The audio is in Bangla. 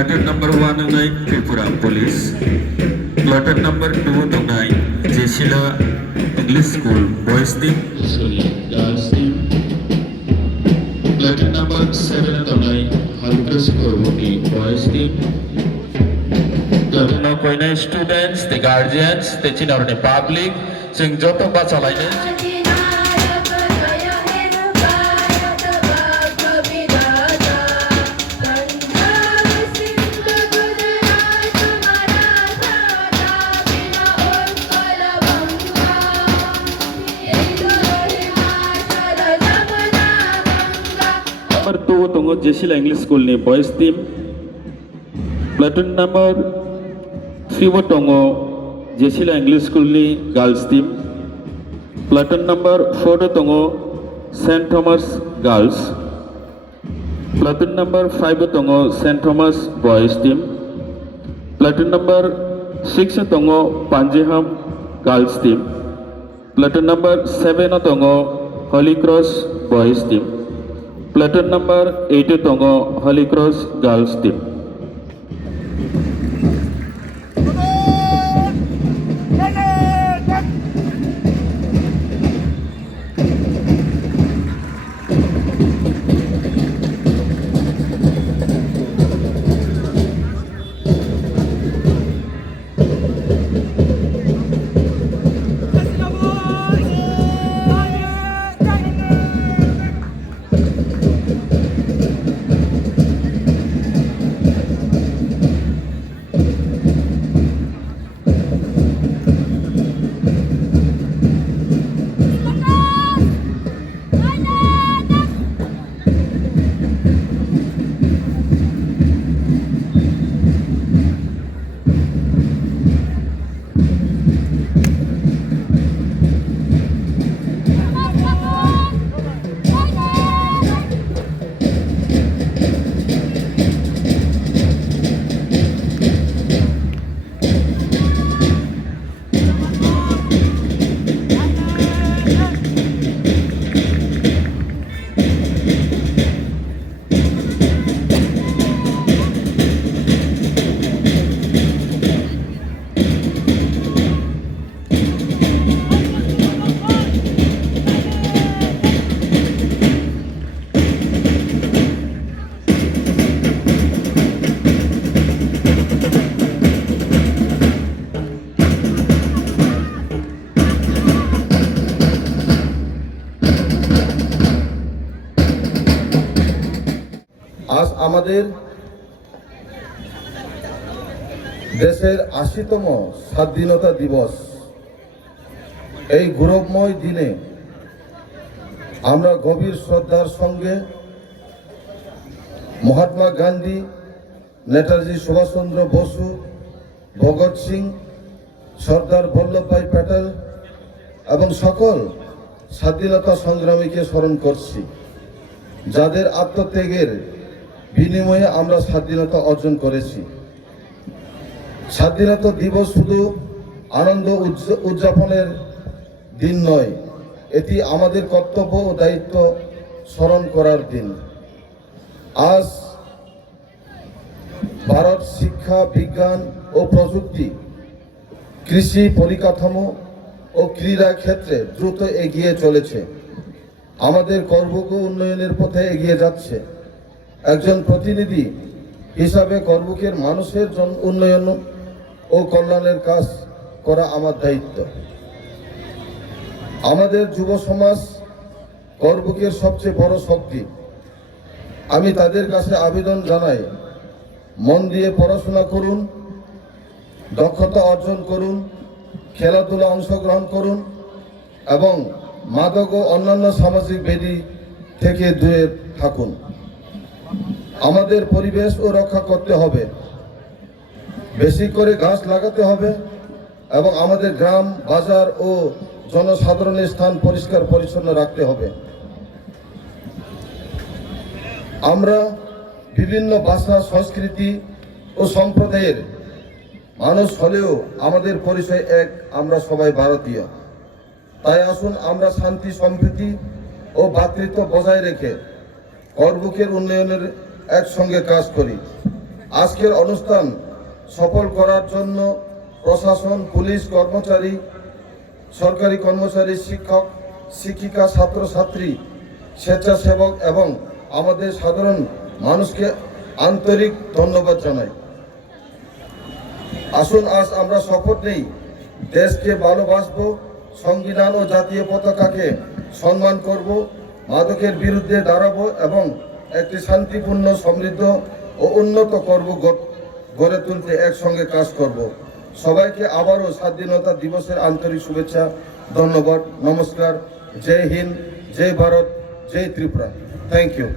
Platoon number 1 nai Tripura Police. Platoon number 2 tongnai Jesila English School Boys Team. Sorry, Girls Team. Platoon number 7 tongnai Halkas Korbuki Boys Team. Platoon number 9 students, the guardians, the children public, sing joto bachalai. Number 2 tongo Jesila English School ni boys team. Platoon number 3 tongo Jesila English School ni girls team. Platoon number 4 tongo St. Thomas girls. Platoon number 5 tongo St. Thomas boys team. Platoon number 6 tongo Panjiham girls team. Platoon number 7 tongo Holy Cross boys team. Platoon number 8 tongo Holy Cross girls team. আজ আমাদের দেশের ৮০তম স্বাধীনতা দিবস। এই গৌরবময় দিনে আমরা গভীর শ্রদ্ধার সঙ্গে মহাত্মা গান্ধী, নেতাজি সুভাষচন্দ্র বসু, ভগৎ সিং, সর্দার বল্লভভাই প্যাটেল এবং সকল স্বাধীনতা সংগ্রামীকে স্মরণ করছি, যাদের আত্মত্যাগের বিনিময়ে আমরা স্বাধীনতা অর্জন করেছি। স্বাধীনতা দিবস শুধু আনন্দ উদযাপনের দিন নয়, এটি আমাদের কর্তব্য ও দায়িত্ব স্মরণ করার দিন। আজ ভারত শিক্ষা, বিজ্ঞান ও প্রযুক্তি, কৃষি, পরিকাঠামো ও ক্রীড়া ক্ষেত্রে দ্রুত এগিয়ে চলেছে। আমাদের করবুক উন্নয়নের পথে এগিয়ে যাচ্ছে। একজন প্রতিনিধি হিসাবে করবুকের মানুষের উন্নয়ন ও কল্যাণের কাজ করা আমার দায়িত্ব। আমাদের যুব সমাজ করবুকের সবচেয়ে বড় শক্তি। আমি তাদের কাছে আবেদন জানাই, মন দিয়ে পড়াশোনা করুন, দক্ষতা অর্জন করুন, খেলাধুলা অংশগ্রহণ করুন এবং মাদক ও অন্যান্য সামাজিক ব্যাধি থেকে দূরে থাকুন। আমাদের পরিবেশও রক্ষা করতে হবে, বেশি করে গাছ লাগাতে হবে এবং আমাদের গ্রাম, বাজার ও জনসাধারণের স্থান পরিষ্কার পরিচ্ছন্ন রাখতে হবে। আমরা বিভিন্ন ভাষা, সংস্কৃতি ও সম্প্রদায়ের মানুষ হলেও আমাদের পরিচয় এক, আমরা সবাই ভারতীয়। তাই আসুন আমরা শান্তি, সম্প্রীতি ও ভ্রাতৃত্ব বজায় রেখে করবুকের উন্নয়নের একসঙ্গে কাজ করি। আজকের অনুষ্ঠান সফল করার জন্য প্রশাসন, পুলিশ কর্মচারী, সরকারি কর্মচারী, শিক্ষক, শিক্ষিকা, ছাত্রছাত্রী, স্বেচ্ছাসেবক এবং আমাদের সাধারণ মানুষকে আন্তরিক ধন্যবাদ জানাই। আসুন আজ আমরা শপথ নেই, দেশকে ভালোবাসবো, সংবিধান ও জাতীয় পতাকাকে সম্মান করব, মাদকের বিরুদ্ধে দাঁড়াবো এবং একটি শান্তিপূর্ণ, সমৃদ্ধ ও উন্নত গড়ে তুলতে একসঙ্গে কাজ করব। সবাইকে আবারও স্বাধীনতা দিবসের আন্তরিক শুভেচ্ছা, ধন্যবাদ, নমস্কার, জয় হিন্দ, জয় ভারত, জয় ত্রিপুরা। Thank you.